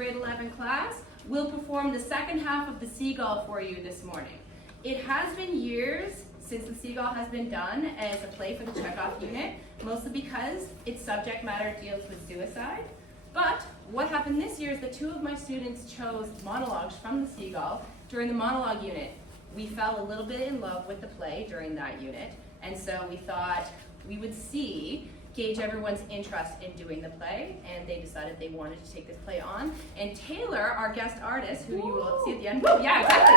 grade 11 class, will perform the second half of the Seagull for you this morning. It has been years since the Seagull has been done as a play for the Chekhov unit, mostly because its subject matter deals with suicide. But what happened this year is that two of my students chose monologues from the Seagull during the monologue unit. We fell a little bit in love with the play during that unit, and so we thought we would gauge everyone's interest in doing the play, and they decided they wanted to take this play on. And Taylor, our guest artist, who you will see at the end, yeah, exactly.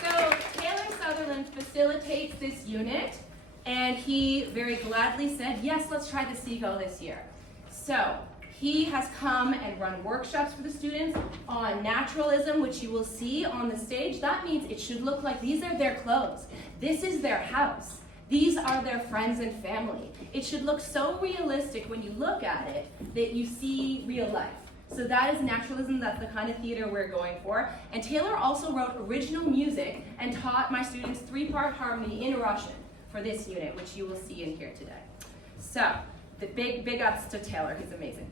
So Taylor Sutherland facilitates this unit, and he very gladly said, yes, let's try the Seagull this year. So he has come and run workshops for the students on naturalism, which you will see on the stage. That means it should look like these are their clothes. This is their house. These are their friends and family. It should look so realistic when you look at it that you see real life. So that is naturalism. That's the kind of theater we're going for. And Taylor also wrote original music and taught my students 3-part harmony in Russian for this unit, which you will see in here today. So the big ups to Taylor. He's amazing.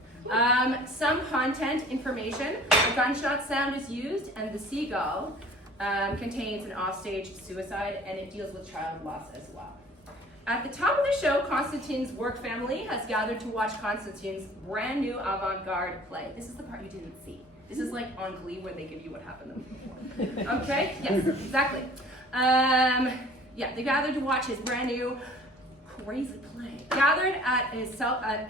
Some content information. A gunshot sound is used, and the Seagull contains an offstage suicide, and it deals with child loss as well. At the top of the show, Konstantin's work family has gathered to watch Konstantin's brand new avant-garde play. This is the part you didn't see. This is like on Glee where they give you what happened to them. Okay? Yes, exactly. Yeah, they gathered to watch his brand new crazy play. Gathered at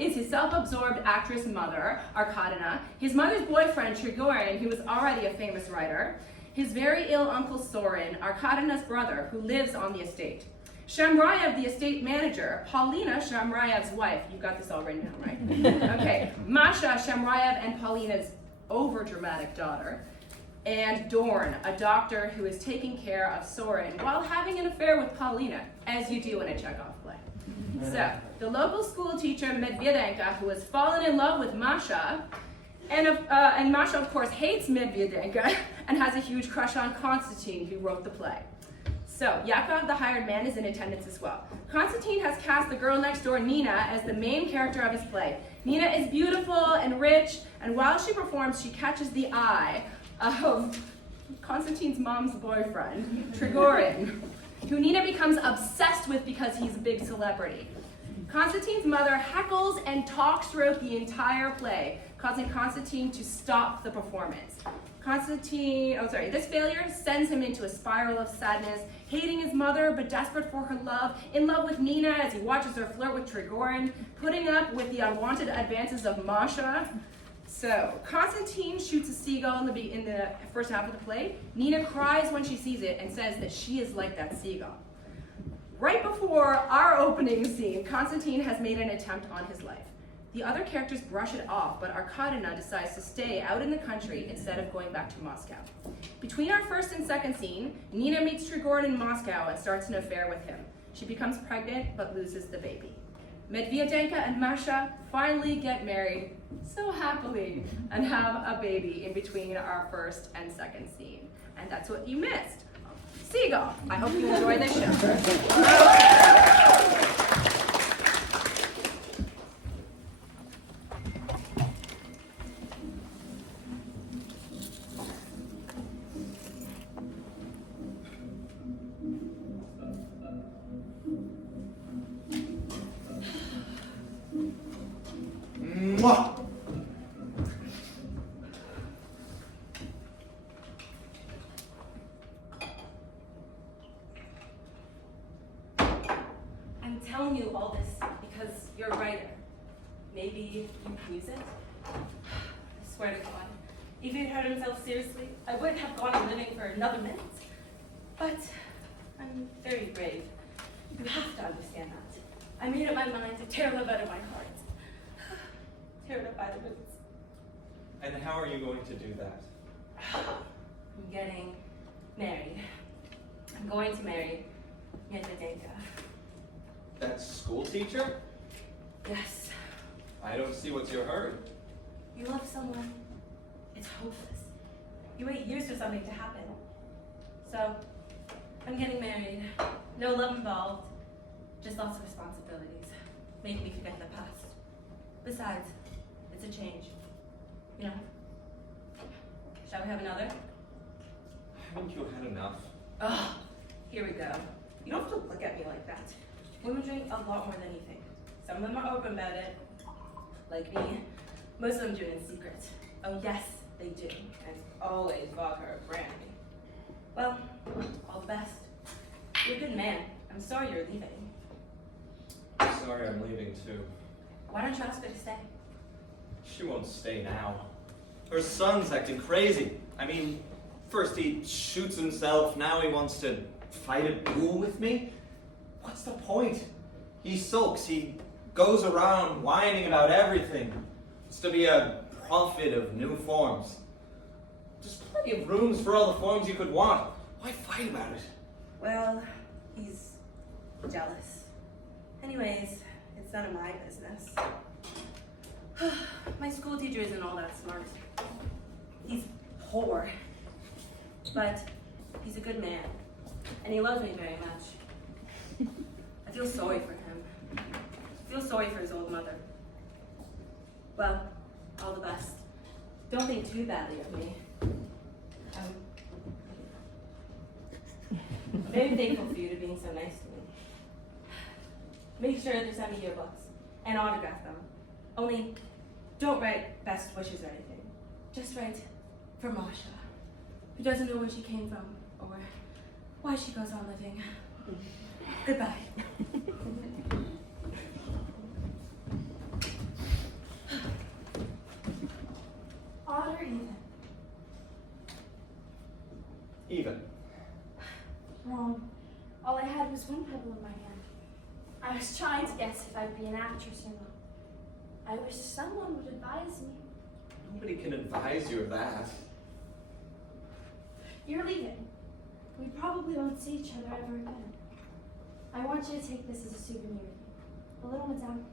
is his self-absorbed actress mother, Arkadina, his mother's boyfriend, Trigorin, who is already a famous writer, his very ill uncle Sorin, Arkadina's brother, who lives on the estate, Shamrayev, the estate manager, Paulina, Shamrayev's wife. You got this all written down, right? Okay. Masha, Shamrayev and Paulina's over-dramatic daughter, and Dorn, a doctor who is taking care of Sorin while having an affair with Paulina, as you do in a Chekhov play. So, the local school teacher, Medvedenka, who has fallen in love with Masha, and Masha, of course, hates Medvedenka and has a huge crush on Konstantin, who wrote the play. So, Yakov, the hired man, is in attendance as well. Konstantin has cast the girl next door, Nina, as the main character of his play. Nina is beautiful and rich, and while she performs, she catches the eye of Konstantin's mom's boyfriend, Trigorin, who Nina becomes obsessed with because he's a big celebrity. Konstantin's mother heckles and talks throughout the entire play, causing Konstantin to stop the performance. This failure sends him into a spiral of sadness, hating his mother but desperate for her love, in love with Nina as he watches her flirt with Trigorin, putting up with the unwanted advances of Masha. So, Konstantin shoots a seagull in the first half of the play. Nina cries when she sees it and says that she is like that seagull. Right before our opening scene, Konstantin has made an attempt on his life. The other characters brush it off, but Arkadina decides to stay out in the country instead of going back to Moscow. Between our first and second scene, Nina meets Trigorin in Moscow and starts an affair with him. She becomes pregnant, but loses the baby. Medvedenka and Masha finally get married so happily and have a baby in between our first and second scene. And that's what you missed. Seagull. I hope you enjoy this show. Mwah. I'm telling you all this because you're a writer. Maybe you can use it? I swear to God, if he had himself seriously, I wouldn't have gone on living for another minute. But I'm very brave. You have to understand that. I made up my mind to tear love out of my heart. Tear it up by the roots. And how are you going to do that? I'm getting married. I'm going to marry Medvedenka. That school teacher? Yes. I don't see what's your hurry. You love someone, it's hopeless. You wait years for something to happen. So, I'm getting married. No love involved. Just lots of responsibilities. Make me forget the past. Besides, it's a change. You know. Shall we have another? Haven't you had enough? Ugh, here we go. You don't have to look at me like that. Women drink a lot more than you think. Some of them are open about it, like me. Most of them do it in secret. Oh yes, they do. And it's always vodka or brandy. Well, all the best. You're a good man. I'm sorry you're leaving. Sorry, I'm leaving too. Why don't you ask her to stay? She won't stay now. Her son's acting crazy. I mean, first he shoots himself, now he wants to fight a duel with me? What's the point? He sulks, he goes around whining about everything. It's to be a prophet of new forms. There's plenty of rooms for all the forms you could want. Why fight about it? Well, he's jealous. Anyways, it's none of my business. My school teacher isn't all that smart. He's poor. But he's a good man. And he loves me very much. I feel sorry for him. I feel sorry for his old mother. Well, all the best. Don't think too badly of me. I'm very thankful for you to being so nice to me. Make sure to send me yearbooks and autograph them. Only don't write best wishes or anything. Just write for Masha, who doesn't know where she came from or why she goes on living. Goodbye. Odd or even? Even. Wrong. All I had was one pebble in my hand. I was trying to guess if I'd be an actress or not. I wish someone would advise me. Nobody can advise you of that. You're leaving. We probably won't see each other ever again. I want you to take this as a souvenir. A little medallion.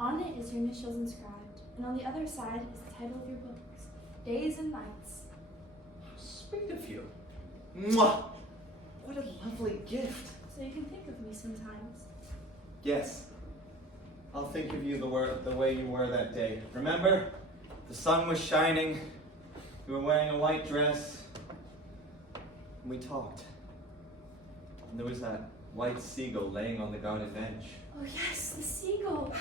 On it is your initials inscribed, and on the other side is the title of your books, Days and Nights. How sweet of you. Mwah! What a lovely gift. So you can think of me sometimes. Yes. I'll think of you the way you were that day. Remember? The sun was shining. You were wearing a white dress. And we talked. And there was that white seagull laying on the garden bench. Oh yes, the seagull.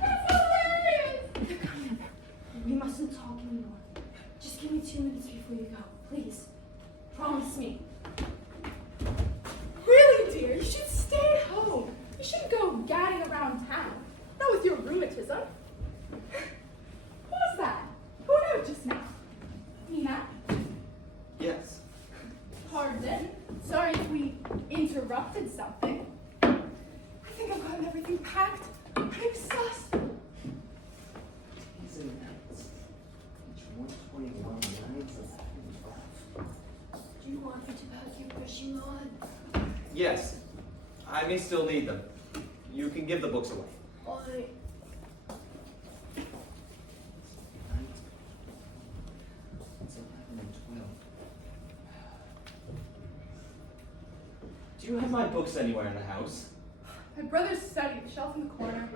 That's hilarious! They're coming. We mustn't talk anymore. Just give me 2 minutes before you go, please. Promise me. Really, dear, you should stay home. You shouldn't go gadding around town. Not with your rheumatism. Who was that? Who wrote just now? Nina? Yes. Pardon? Sorry if we interrupted something. I think I've gotten everything packed. I'm exhausted. Days and nights. Each 121 nights of Do you want me to pack your brushing on? Yes. I may still need them. You can give the books away. It's 11 and 12. Do you have my books anywhere in the house? My brother's study, the shelf in the corner.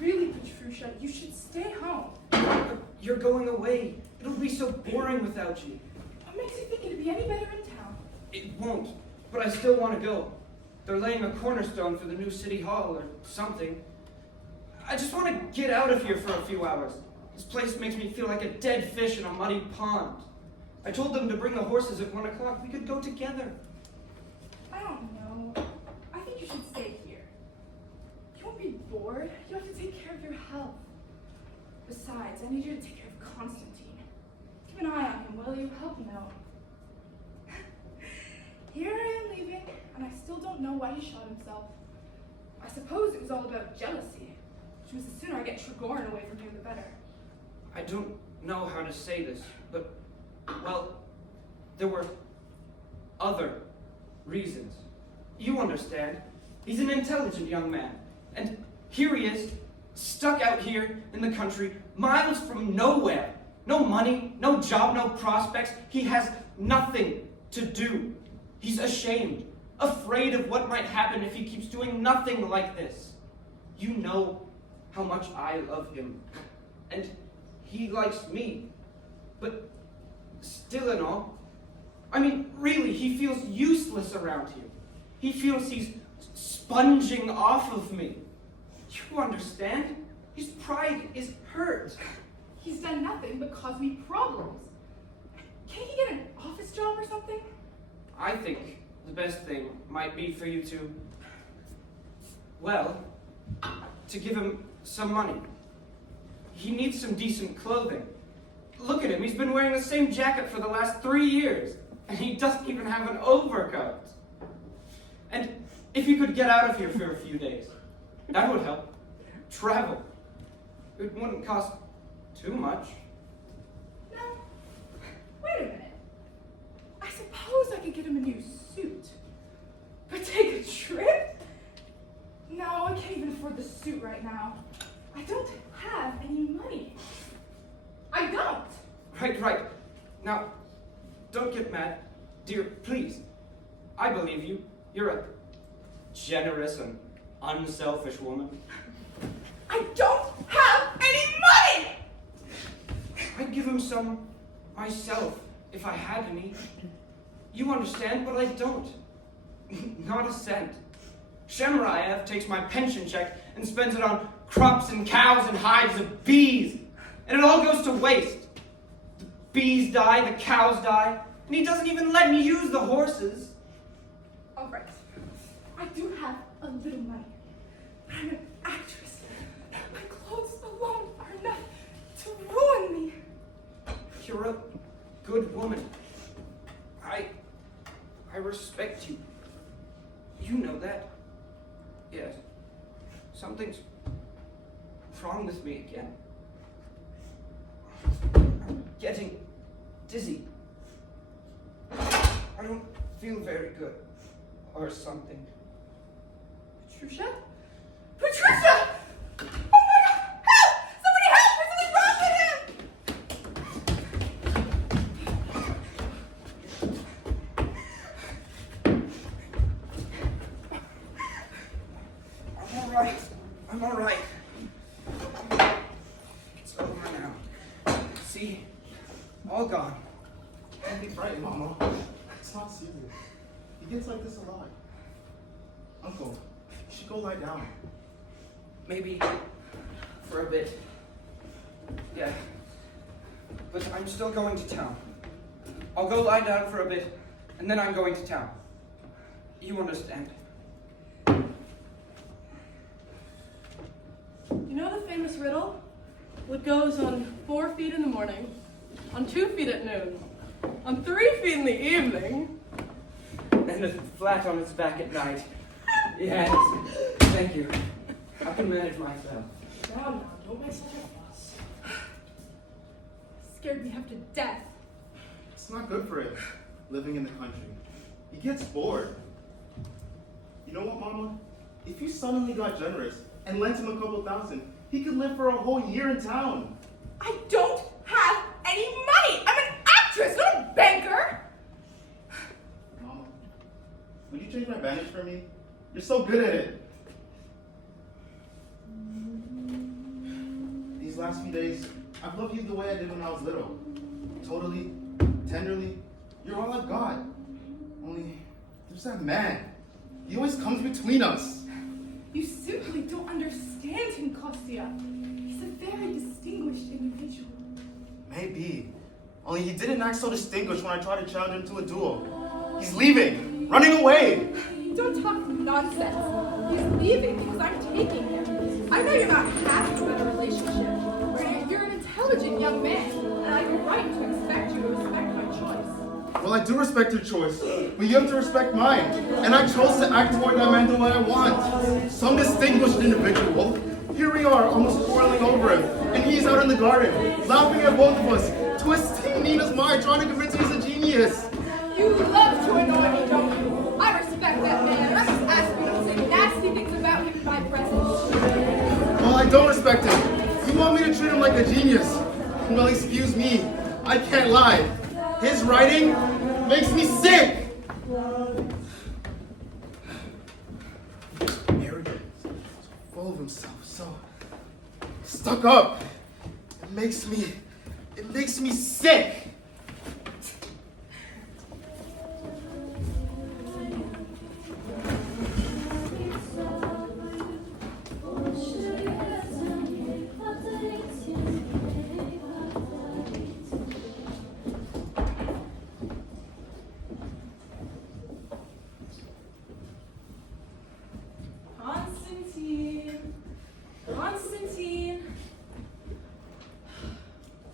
Really, Patricia, you should stay home. You're going away. It'll be so boring without you. What makes you think it'd be any better in town? It won't, but I still want to go. They're laying a cornerstone for the new city hall or something. I just want to get out of here for a few hours. This place makes me feel like a dead fish in a muddy pond. I told them to bring the horses at 1 o'clock. We could go together. I don't know. I think you should stay here. You won't be bored. You have to take care of your health. Besides, I need you to take care of Constantine. Keep an eye on him, will you? Help him out. Here I am leaving, and I still don't know why he shot himself. I suppose it was all about jealousy, which was the sooner I get Trigorin away from here, the better. I don't know how to say this, but, well, there were other reasons. You understand. He's an intelligent young man. And here he is, stuck out here in the country, miles from nowhere. No money, no job, no prospects. He has nothing to do. He's ashamed, afraid of what might happen if he keeps doing nothing like this. You know how much I love him, and he likes me. But still and all, I mean, really, he feels useless around here. He feels he's sponging off of me. You understand? His pride is hurt. He's done nothing but cause me problems. Can't he get an office job or something? I think the best thing might be for you to, well, to give him some money. He needs some decent clothing. Look at him, he's been wearing the same jacket for the last 3 years, and he doesn't even have an overcoat. And if you could get out of here for a few days, that would help. Travel. It wouldn't cost too much. No. Wait a minute. I suppose I could get him a new suit. But take a trip? No, I can't even afford the suit right now. I don't have any money. I don't. Right. Now, don't get mad. Dear, please. I believe you. You're a generous and unselfish woman. I don't have any money! I'd give him some myself if I had any. You understand, but I don't. Not a cent. Shemraev takes my pension check and spends it on crops and cows and hives of bees. And it all goes to waste. The bees die, the cows die, and he doesn't even let me use the horses. All right. I do have a little money. But I'm an actress. My clothes alone are enough to ruin me. You're a good woman. I respect you. You know that. Yes. Something's wrong with me again. I'm getting dizzy. I don't feel very good. Or something. Patricia? Patricia! Oh my God! Help! Somebody help! There's something wrong with him! I'm all right. It's over now. See? All gone. Don't be frightened, Mama. It's not serious. He gets like this a lot. Uncle, you should go lie down. Maybe for a bit. Yeah. But I'm still going to town. I'll go lie down for a bit, and then I'm going to town. You understand? You know the famous riddle? What goes on 4 feet in the morning, on 2 feet at noon, on 3 feet in the evening, And it's flat on its back at night. Yes. Thank you. I can manage myself. Now, don't make such a fuss. Scared me half to death. It's not good for him, living in the country. He gets bored. You know what, Mama? If you suddenly got generous and lent him a couple thousand, he could live for a whole year in town. I don't have any money. I'm an actress, not a banker. Mama, would you change my bandage for me? You're so good at it. These last few days, I've loved you the way I did when I was little. Totally, tenderly, you're all I've got. Only, there's that man. He always comes between us. You simply don't understand him, Kostya. He's a very distinguished individual. Maybe. Only he didn't act so distinguished when I tried to challenge him to a duel. He's leaving, running away. Don't talk nonsense. He's leaving because I'm taking him. I know you're not happy with our relationship. But you're an intelligent young man, and I have a right to expect you to respect my choice. Well, I do respect your choice, but you have to respect mine. And I chose to act toward that man the way I want. Some distinguished individual. Here we are, almost quarreling over him, and he's out in the garden, laughing at both of us, twisting Nina's mind, trying to convince her he's a genius. You love to annoy me, don't you? I respect that man, and I just ask you to say nasty things about him in my presence. Well, I don't respect him. You want me to treat him like a genius? Well, excuse me, I can't lie. His writing makes me sick. Arrogant, full of himself, so stuck up. It makes me sick. Constantine.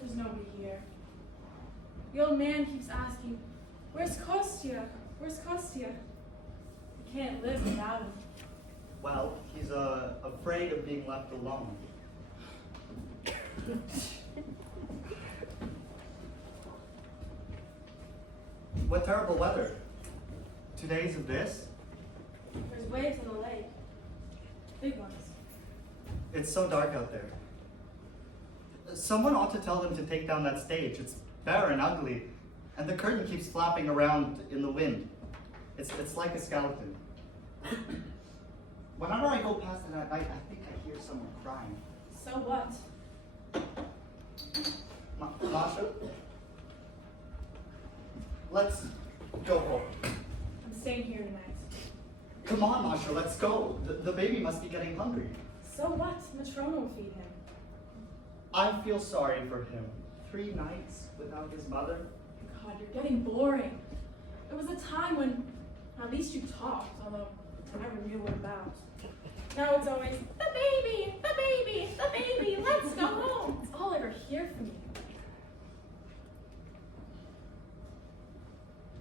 There's nobody here. The old man keeps asking, where's Kostya? Where's Kostya? I can't live without him. Well, he's afraid of being left alone. What terrible weather. 2 days of this? There's waves on the lake. Big ones. It's so dark out there. Someone ought to tell them to take down that stage. It's bare and ugly, and the curtain keeps flapping around in the wind. It's like a skeleton. Whenever I go past it at night, I think I hear someone crying. So what? Masha? Let's go home. I'm staying here tonight. Come on, Masha, let's go. The baby must be getting hungry. So what? Matrona will feed him. I feel sorry for him. 3 nights without his mother. God, you're getting boring. There was a time when at least you talked, although I never knew what about. Now it's always, the baby, the baby, the baby, let's go home. It's all I ever hear from you.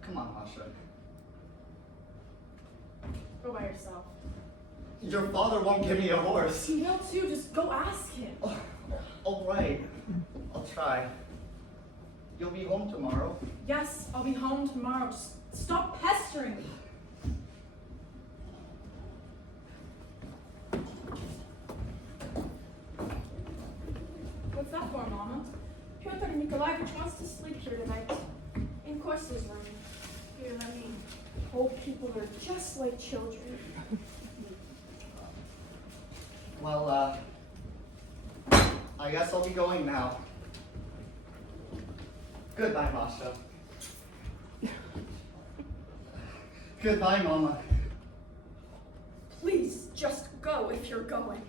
Come on, Masha. Go by yourself. Your father won't give me a horse. He will too, just go ask him. Oh, all right. I'll try. You'll be home tomorrow. Yes, I'll be home tomorrow. Just stop pestering me. What's that for, Mama? Pyotr Nikolaevich wants to sleep here tonight. In Kostya's room. Here, let me. Old people are just like children. Well, I guess I'll be going now. Goodbye, Masha. Goodbye, Mama. Please, just go if you're going.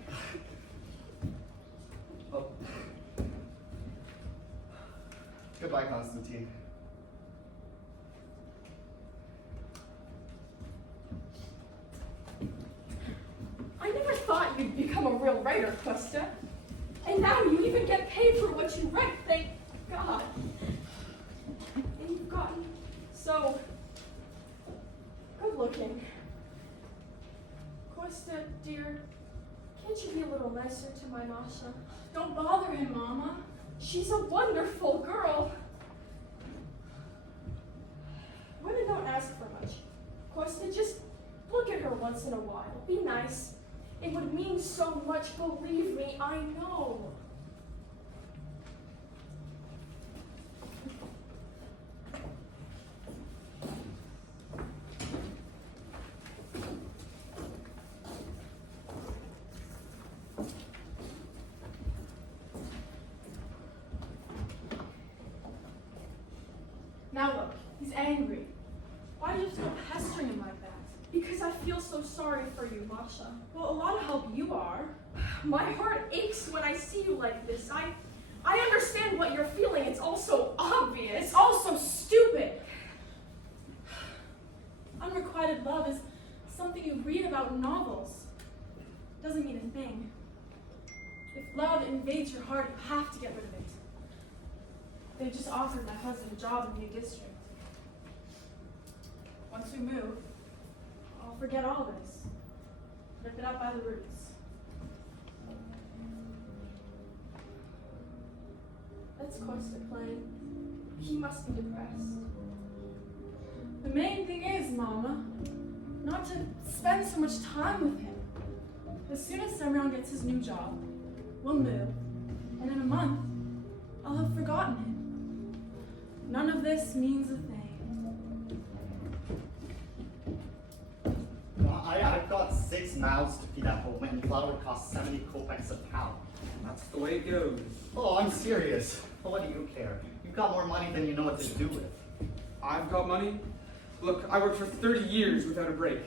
Oh. Goodbye, Constantine. I never thought you'd become a real writer, Kostya. And now you even get paid for what you write, thank God. And you've gotten so good looking. Kostya, dear, can't you be a little nicer to my Masha? Don't bother him, Mama. She's a wonderful girl. Women don't ask for much. Kostya, just look at her once in a while. Be nice. It would mean so much, believe me, I know. Now look, he's angry. Why do you have to go pestering him like that? Because I feel so sorry for you, Masha. Well, a lot of help you are. My heart aches when I see you like this. I understand what you're feeling. It's all so obvious. It's all so stupid. Unrequited love is something you read about in novels. Doesn't mean a thing. If love invades your heart, you have to get rid of it. They just offered my husband a job in the new district. Once we move, I'll forget all this. Rip it up by the roots. That's Kostya playing. He must be depressed. The main thing is, Mama, not to spend so much time with him. As soon as Semyon gets his new job, we'll move, and in a month, I'll have forgotten him. None of this means a thing. I've got 6 mouths to feed at home, and flour costs 70 kopecks a pound. That's the way it goes. Oh, I'm serious. But what do you care? You've got more money than you know what to do with. I've got money. Look, I worked for 30 years without a break.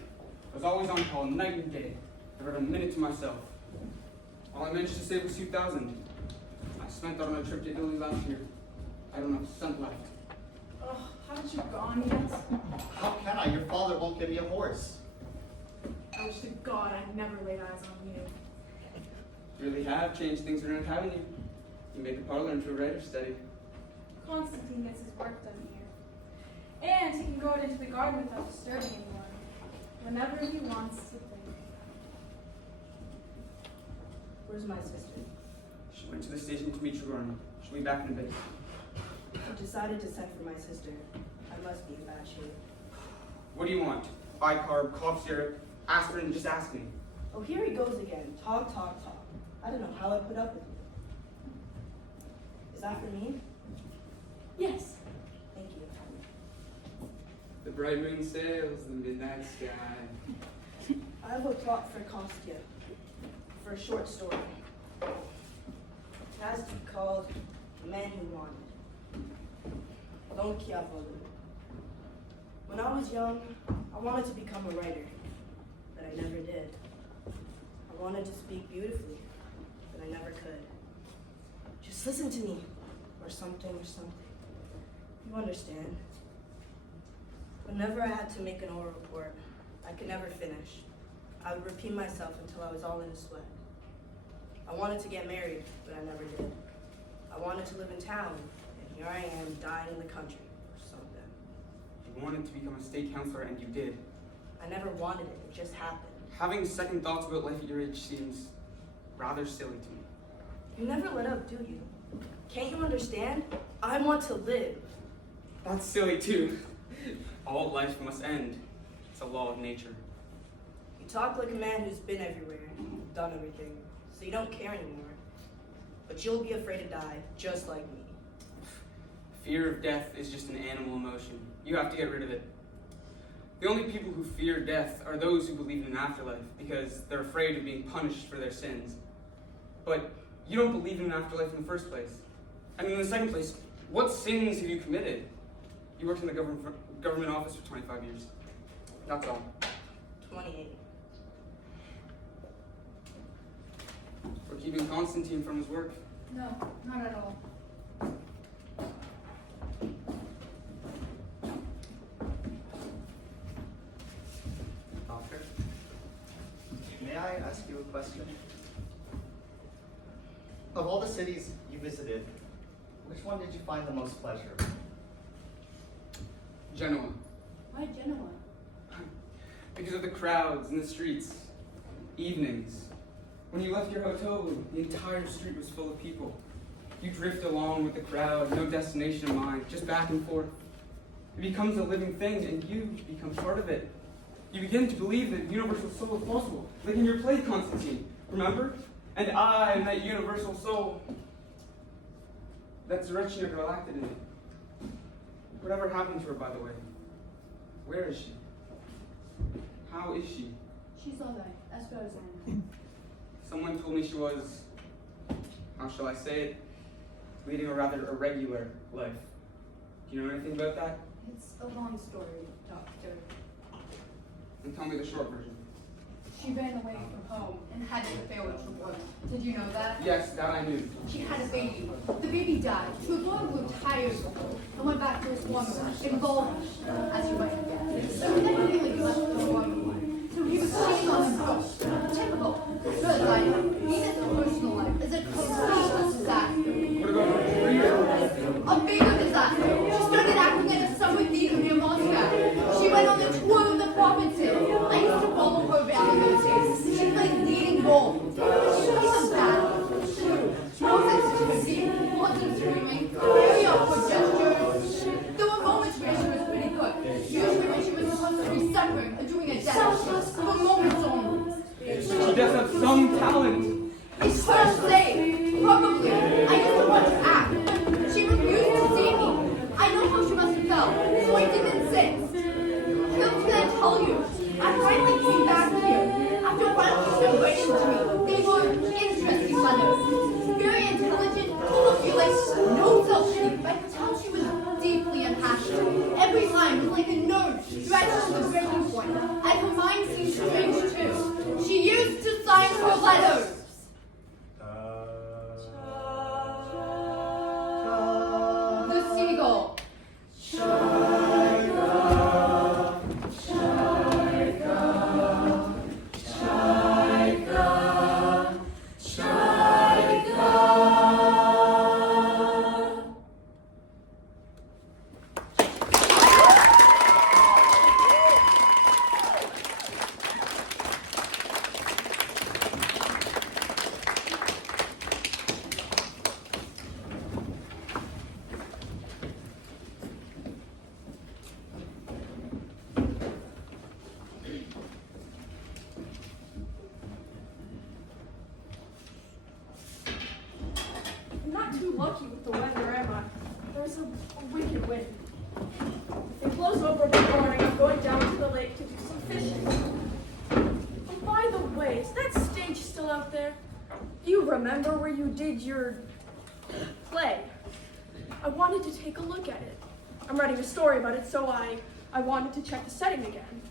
I was always on call, night and day. Never had a minute to myself. All I managed to save was 2,000. I spent that on a trip to Italy last year. I don't have a cent left. Ugh, haven't you gone yet? How can I? Your father won't give me a horse. I wish to God I'd never laid eyes on you. You really have changed things around, haven't you? You made the parlor into a writer's study. Constantine gets his work done here. And he can go out into the garden without disturbing anyone. Whenever he wants to think. Where's my sister? She went to the station to meet your Granny. She'll be back in a bit. I decided to send for my sister. I must be in bad shape. What do you want? Bicarb, cough syrup, aspirin, just ask me. Oh, here he goes again. Talk, talk, talk. I don't know how I put up with you. Is that for me? Yes. Thank you. The bright moon sails the midnight sky. I have a plot for Kostya, for a short story. It has to be called The Man Who Wanted. Don Chiavolo. When I was young, I wanted to become a writer, but I never did. I wanted to speak beautifully, but I never could. Just listen to me, or something, or something. You understand? Whenever I had to make an oral report, I could never finish. I would repeat myself until I was all in a sweat. I wanted to get married, but I never did. I wanted to live in town, and here I am, dying in the country, or something. You wanted to become a state councilor, and you did. I never wanted it, it just happened. Having second thoughts about life at your age seems rather silly to me. You never let up, do you? Can't you understand? I want to live. That's silly too. All life must end. It's a law of nature. You talk like a man who's been everywhere, done everything, so you don't care anymore. But you'll be afraid to die, just like me. Fear of death is just an animal emotion. You have to get rid of it. The only people who fear death are those who believe in an afterlife because they're afraid of being punished for their sins. But you don't believe in an afterlife in the first place. And in the second place, what sins have you committed? You worked in the government office for 25 years. That's all. 28. We're keeping Constantine from his work. No, not at all. Doctor, may I ask you a question? Of all the cities you visited, which one did you find the most pleasure? Genoa. Why Genoa? Because of the crowds in the streets. Evenings. When you left your hotel room, the entire street was full of people. You drift along with the crowd, no destination in mind, just back and forth. It becomes a living thing, and you become part of it. You begin to believe that universal soul is possible, like in your play, Constantine. Remember? And I am that universal soul. That's Zarechna girl acted in it. Whatever happened to her, by the way? Where is she? How is she? She's alright, as far as I know. Someone told me she was, how shall I say it, leading a rather irregular life. Do you know anything about that? It's a long story, Doctor. And tell me the short version. She ran away from home and had an affair with a woman. Did you know that? Yes, that I knew. She had a baby. The baby died. Chekhov grew tired of her and went back to his former life, involved, as you might guess. So he never really left his former life. So he was cheating on himself. Typical. Good life. Edith's personal life is a complete disaster. What about her career? A bigger disaster. She started acting at a summer theater near Moscow. She went on the tour of the provinces. I used to follow her around those days. She played leading roles. She was bad. Roses to see, wanting screaming, very awkward gestures. There were moments where she was pretty good. Usually when she was supposed to be suffering or doing a dance. For moments only. She does have some talent. It's her to say. Probably. I used to watch her act. She refused to see me. I know how she must have felt, so I didn't insist. Who can I tell you? I finally came back mind like a nose stretched to the breaking point. And her mind seemed strange too. She used to sign her letters. The Seagull. I'm not too lucky with the weather, am I? There's a wicked wind. If it blows over in the morning, I'm going down to the lake to do some fishing. Oh, by the way, is that stage still out there? Do you remember where you did your play? I wanted to take a look at it. I'm writing a story about it, so I wanted to check the setting again.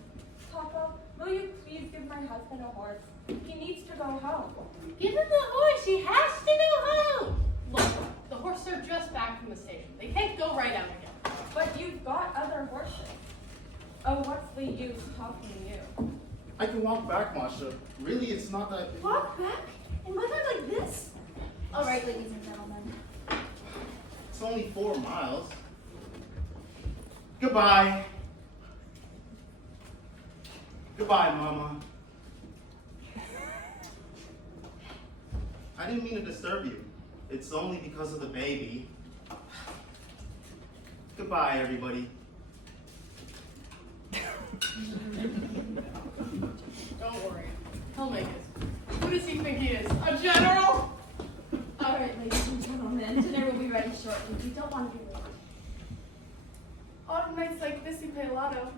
Papa, will you please give my husband a horse? He needs to go home. Give him the horse. He has to go home. Look, the horses are just back from the station. They can't go right out again. But you've got other horses. Oh, what's the use talking to you? I can walk back, Masha. Really, it's not that. Walk back? In weather like this? All right, ladies and gentlemen. It's only 4 miles. Goodbye. Goodbye, Mama. I didn't mean to disturb you. It's only because of the baby. Goodbye, everybody. Don't worry. He'll make it. Who does he think he is? A general? All right, ladies and gentlemen. Dinner will be ready shortly. We don't want to be late. On nights like this, we play lotto.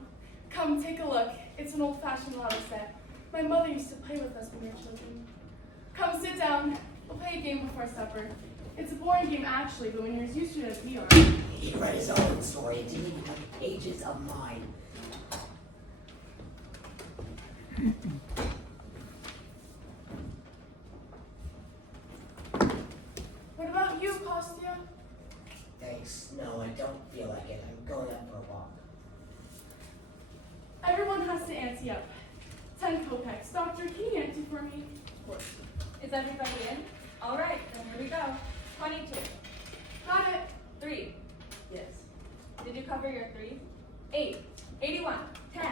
Come, take a look. It's an old-fashioned lotto set. My mother used to play with us when we were children. Come, sit down. We'll play a game before supper. It's a boring game, actually, but when you're as used to it as we are. He read his own story and didn't even have pages of mine. What about you, Kostya? Thanks. No, I don't feel like it. I'm going out for a walk. Everyone has to ante up. 10 kopecks. Doctor, can you ante for me? Of course. Is everybody in? All right, then here we go. 22. Got it. 3. Yes. Did you cover your 3s? 8. 81. 10.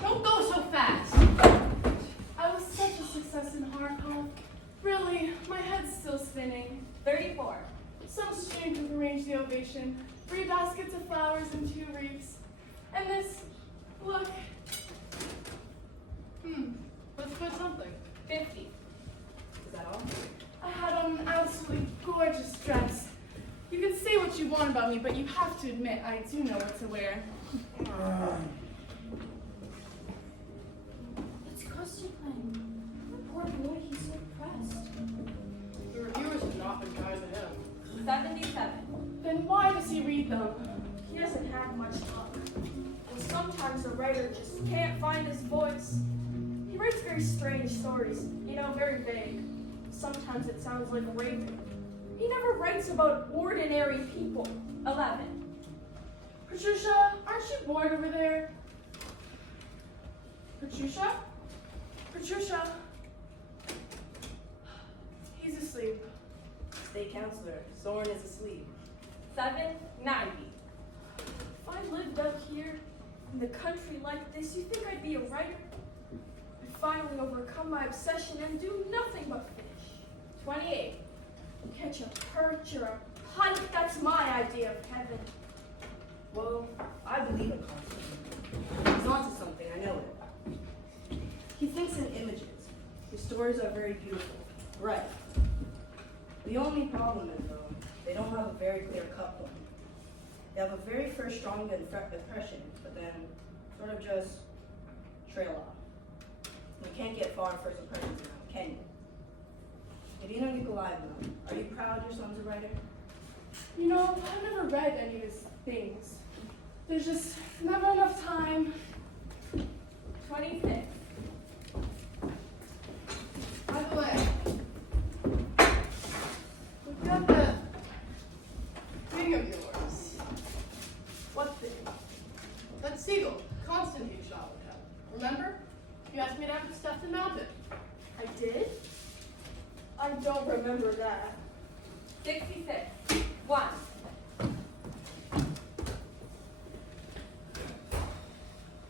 Don't go so fast. I was such a success in Kharkov. Really, my head's still spinning. 34. Some stranger arranged the ovation. 3 baskets of flowers and 2 wreaths. And this, look, Let's put something. 50. Is that all? I had on an absolutely gorgeous dress. You can say what you want about me, but you have to admit I do know what to wear. What's Kostya playing? Poor boy, he's so depressed. The reviewers have not been kind to him. 77. Then why does he read them? He hasn't had much luck. And sometimes a writer just can't find his voice. He writes very strange stories, very vague. Sometimes it sounds like raving. He never writes about ordinary people. 11. Patricia, aren't you bored over there? Patricia? Patricia? He's asleep. State counselor, Soren is asleep. 790. If I lived out here in the country like this, you think I'd be a writer? I'd finally overcome my obsession and do nothing but fish. 28. Catch a perch or a pike, that's my idea of heaven. Well, I believe in Constantine. He's onto something, I know it. He thinks in images. His stories are very beautiful. Right. The only problem is, though, they don't have a very clear cut point. They have a very first strong impression, but then sort of just trail off. You can't get far in first impressions now, can you? If you know Nikolaevna, are you proud your son's a writer? I've never read any of his things. There's just never enough time. 26. By the way, look at that thing of yours. What thing? That Seagull, Constantine shot with him. Remember? You asked me to have it stuffed and mounted. I did? I don't remember that. 66. 1.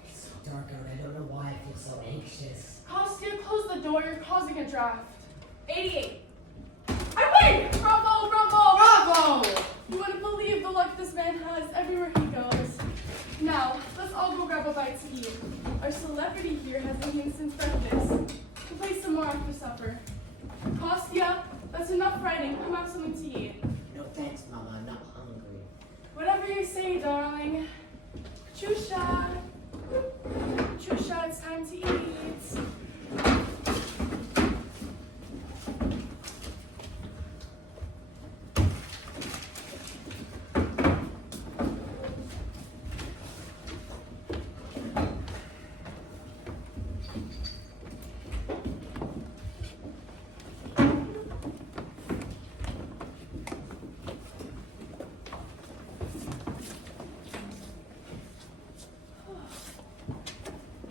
It's so dark out. I don't know why I feel so anxious. Kostya, close the door. You're causing a draft. 88. I win! Bravo, bravo! Bravo! You wouldn't believe the luck this man has everywhere he goes. Now, let's all go grab a bite to eat. Our celebrity here has been eating since breakfast. We'll play some more after supper. Kostya, that's enough writing. Come have something to eat. No thanks, Mama. I'm not hungry. Whatever you say, darling. Chusha. Chusha, it's time to eat.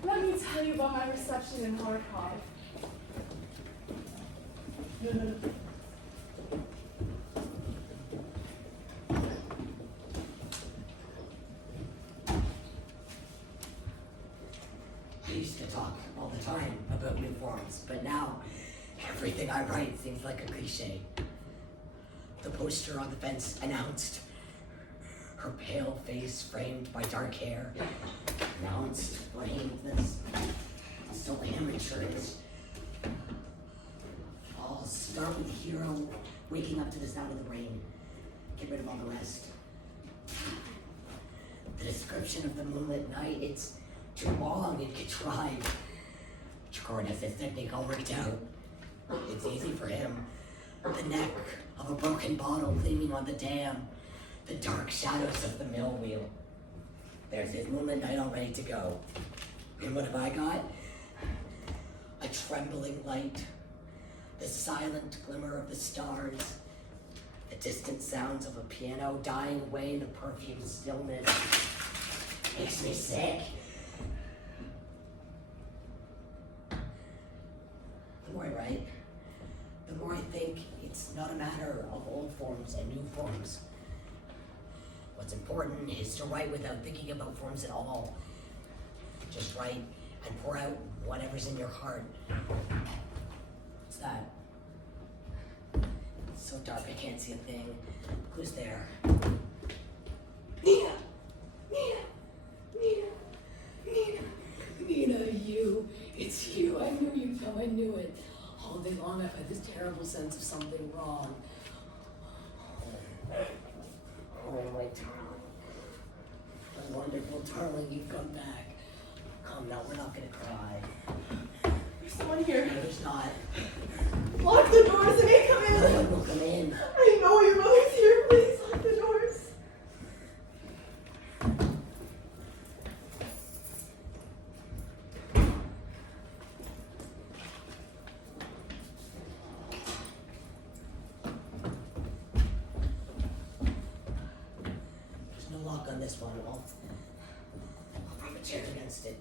Let me tell you about my reception in Chekhov. I used to talk all the time about new forms, but now everything I write seems like a cliche. The poster on the fence announced, her pale face framed by dark hair announced blameless, so amateurs. I'll start with the hero waking up to the sound of the rain. Get rid of all the rest. The description of the moonlit night, it's too long and contrived. Chikor has his technique all worked out. It's easy for him. The neck of a broken bottle gleaming on the dam. The dark shadows of the mill wheel. There's his moonlit night all ready to go. And what have I got? A trembling light. The silent glimmer of the stars. The distant sounds of a piano dying away in the perfumed stillness. Makes me sick. The more I write, the more I think it's not a matter of old forms and new forms. What's important is to write without thinking about forms at all. Just write and pour out whatever's in your heart. What's that? It's so dark I can't see a thing. Who's there? Nina! Nina! Nina! Nina! Nina, you! It's you. I knew you'd come. I knew it. All day long I've had this terrible sense of something wrong. Oh, my darling. My wonderful darling, you've come back. Come now, we're not gonna cry. There's someone here. No, there's not. Lock the doors and they come in. No one will come in. I know your mother's here. Please lock the doors. There's no lock on this one. I'll throw a chair against it.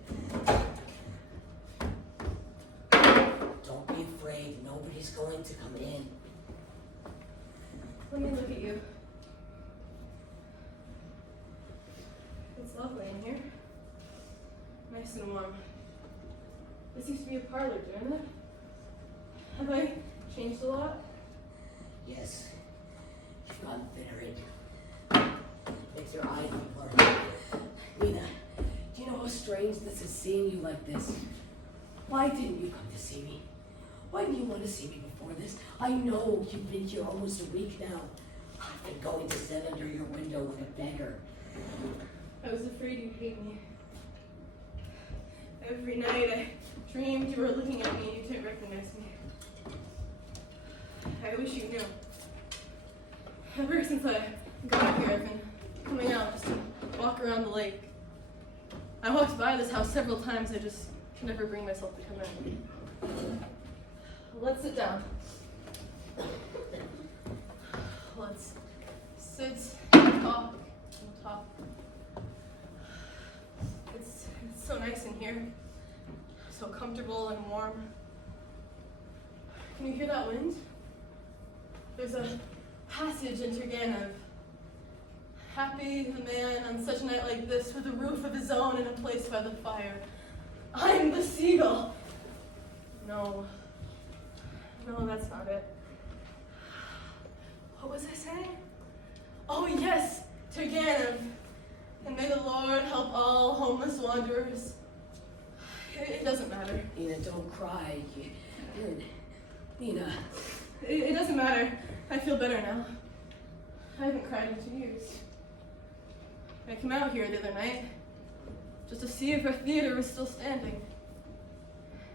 Don't be afraid. Nobody's going to come in. Let me look at you. It's lovely in here. Nice and warm. This used to be a parlor, didn't it? Have I changed a lot? Yes. You've gotten thinner. It makes your eyes blurry. Nina, do you know how strange this is seeing you like this? Why didn't you come to see me? Why didn't you want to see me before this? I know you've been here almost a week now. I've been going to sit under your window like a beggar. I was afraid you'd hate me. Every night I dreamed you were looking at me and you didn't recognize me. I wish you knew. Ever since I got here, I've been coming out just to walk around the lake. I walked by this house several times. I just can never bring myself to come in. Let's sit down. Let's sit and talk and talk. It's so nice in here. So comfortable and warm. Can you hear that wind? There's a passage in Turgenev. Happy the man on such a night like this with a roof of his own and a place by the fire. I'm the seagull. No, that's not it. What was I saying? Oh yes, Turgenev. And may the Lord help all homeless wanderers. It doesn't matter. Nina, don't cry. Nina. It doesn't matter. I feel better now. I haven't cried in 2 years. I came out here the other night just to see if our theater was still standing.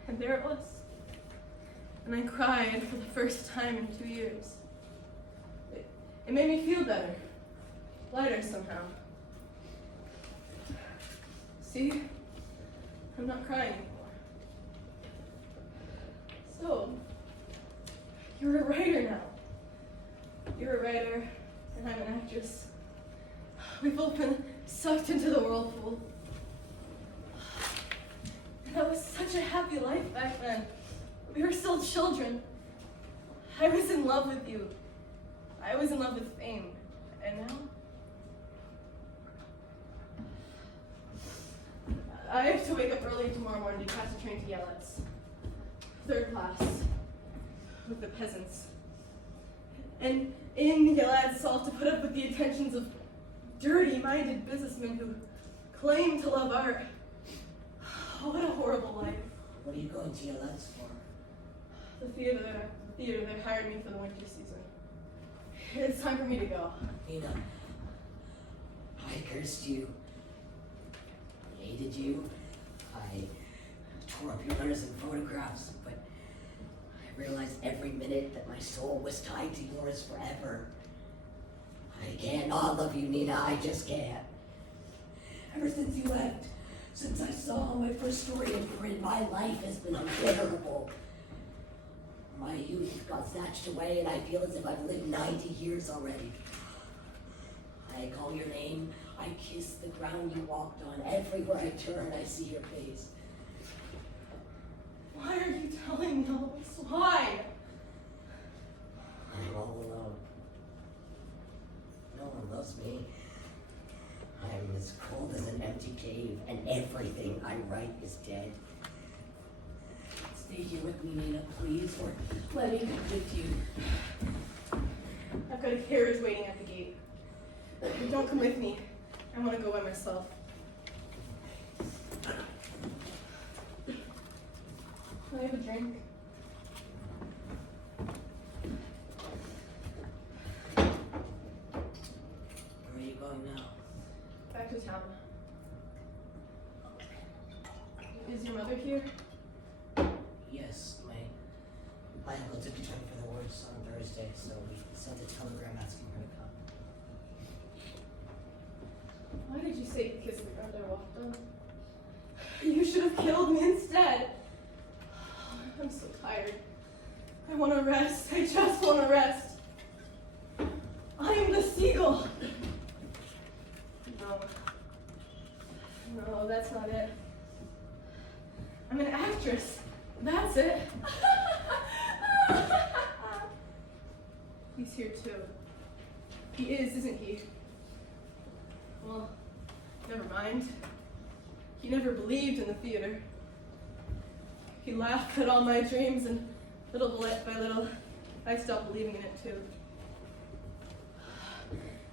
And there it was. And I cried for the first time in 2 years. It made me feel better. Lighter somehow. See? I'm not crying anymore. So, you're a writer now. You're a writer, and I'm an actress. We've both been sucked into the whirlpool. And that was such a happy life back then. We were still children. I was in love with you. I was in love with fame. And now? I have to wake up early tomorrow morning to catch a train to Yelets. 3rd class. With the peasants. And in Yelets, I'll have to put up with the attentions of dirty-minded businessmen who claim to love art. Oh, what a horrible life. What are you going to Yelets for? The theater that hired me for the winter season. It's time for me to go. Nina, I cursed you. I hated you. I tore up your letters and photographs, but I realized every minute that my soul was tied to yours forever. I can't not love you, Nina. I just can't. Ever since you left, since I saw my first story in print, my life has been unbearable. My youth got snatched away, and I feel as if I've lived 90 years already. I call your name. I kiss the ground you walked on. Everywhere I turn, I see your face. Why are you telling me all this? Why? I'm all alone. No one loves me. I'm as cold as an empty cave, and everything I write is dead. Stay here with me, Nina, please, or let me come with you. I've got a carriage waiting at the gate. Don't come with me. I want to go by myself. Can I have a drink? Where are you going now? Back to town. Is your mother here? Yes, my uncle took a turn for the worse on Thursday, so we sent a telegram asking her to come. Why did you say you kissed the ground I walked on? You should have killed me instead. I'm so tired. I want to rest. I just want to rest. I am the seagull. No, that's not it. I'm an actress. That's it. He's here too. He is, isn't he? Well, never mind. He never believed in the theater. He laughed at all my dreams, and little by little, I stopped believing in it too.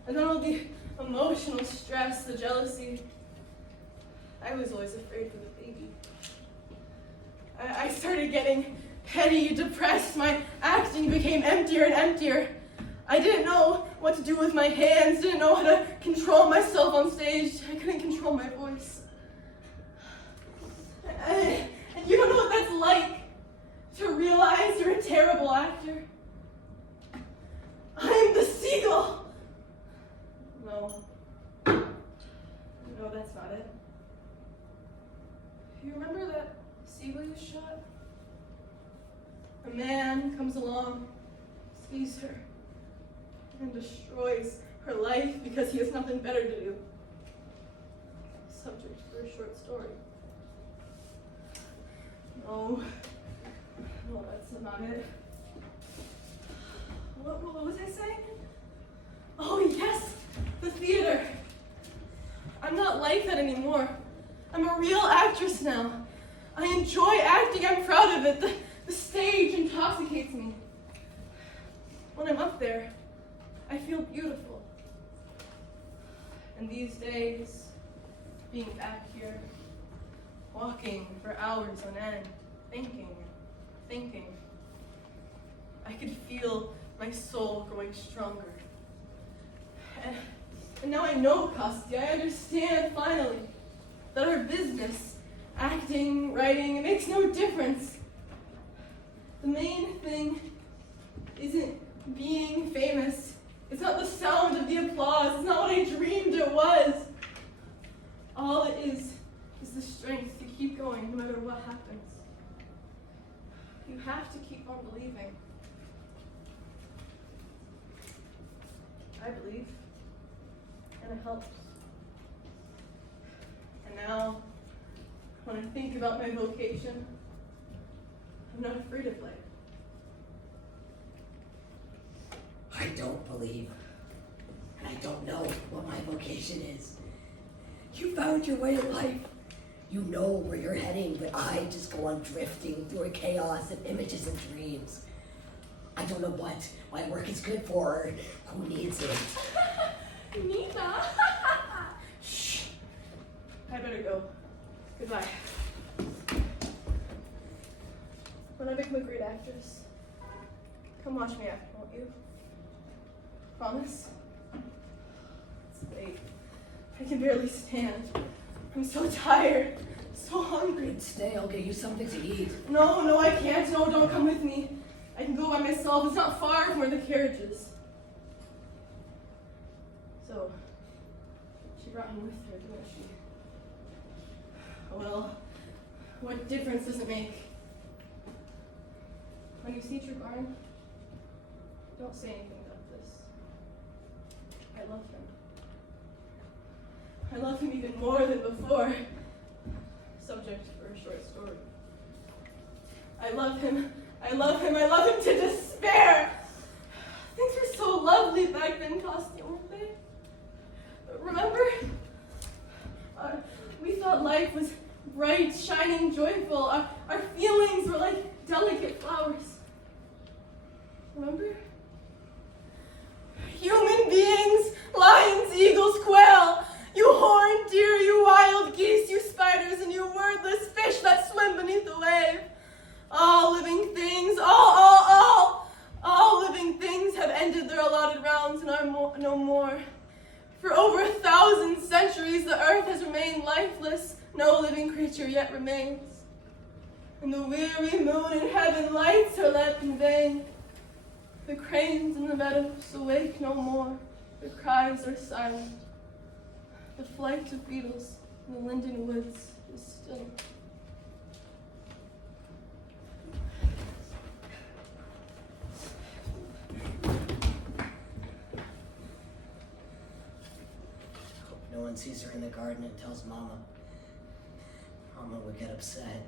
And then all the emotional stress, the jealousy. I was always afraid for the baby. I started getting petty, depressed. My acting became emptier and emptier. I didn't know what to do with my hands, didn't know how to control myself on stage. I couldn't control my voice. And you don't know what that's like, to realize you're a terrible actor. I'm the seagull. No. a man comes along, sees her, and destroys her life because he has nothing better to do. Subject for a short story. No, that's not it. What was I saying? Oh yes, the theater. I'm not like that anymore. I'm a real actress now. I enjoy acting, I'm proud of it. The stage intoxicates me. When I'm up there, I feel beautiful. And these days, being back here, walking for hours on end, thinking, I could feel my soul growing stronger. And now I know, Kostya, I understand finally that our business, acting, writing, it makes no difference. The main thing isn't being famous. It's not the sound of the applause. It's not what I dreamed it was. All it is the strength to keep going no matter what happens. You have to keep on believing. I believe, and it helps. And now, when I think about my vocation, I'm not afraid of life. I don't believe, and I don't know what my vocation is. You found your way in life. You know where you're heading, but I just go on drifting through a chaos of images and dreams. I don't know what my work is good for, or who needs it. Nina! Shh. I better go. Goodbye. When I become a great actress, come watch me act, won't you? Promise? It's late. I can barely stand. I'm so tired, so hungry. Stay, I'll get you something to eat. No, I can't. No, don't come with me. I can go by myself. It's not far from where the carriage is. So, she brought him with her, didn't she? Well, what difference does it make? When you see Chekhov, don't say anything about this. I love him. I love him even more than before. Subject for a short story. I love him to despair! Things were so lovely back then, Kostya, weren't they? Remember? We thought life was bright, shining, joyful. Our feelings were like delicate flowers. Remember? Human beings, lions, eagles, quail, you horned deer, you wild geese, you spiders, and you wordless fish that swim beneath the wave. All living things, all living things have ended their allotted rounds and are no more. For over 1,000 centuries, the earth has remained lifeless. No living creature yet remains. And the weary moon in heaven lights her lamp in vain. The cranes in the meadows awake no more. Their cries are silent. The flight of beetles in the linden woods is still. Hope no one sees her in the garden and tells Mama. Mama would get upset.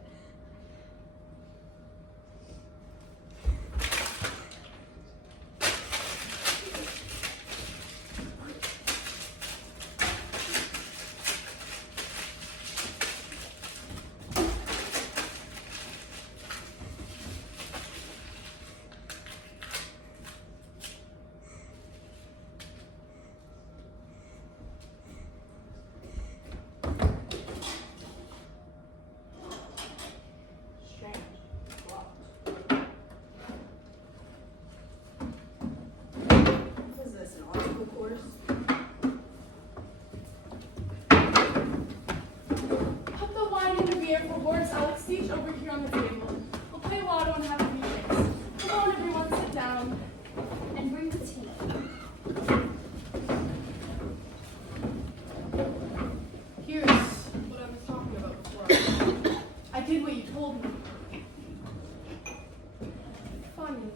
funny.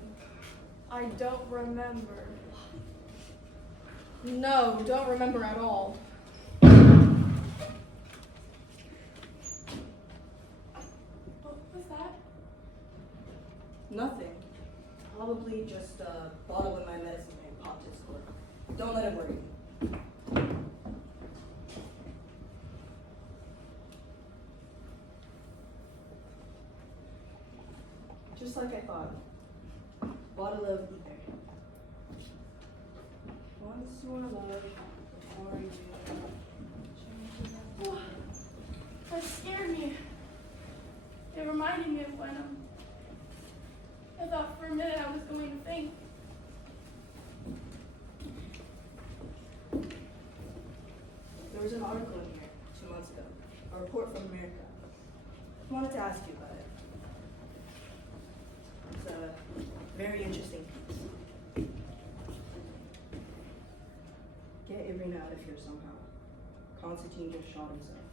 I don't remember. No, don't remember at all. What was that? Nothing. Probably just a bottle in my medicine man popped his cork. Don't let it worry you. Just like I thought. Bottle of ether. Once more love before you change Oh, that scared me. It reminded me of when I thought for a minute I was going to faint. There was an article in here 2 months ago, a report from America. I wanted to ask you about it. It's a very interesting piece. Get Irina out of here somehow. Constantine just shot himself.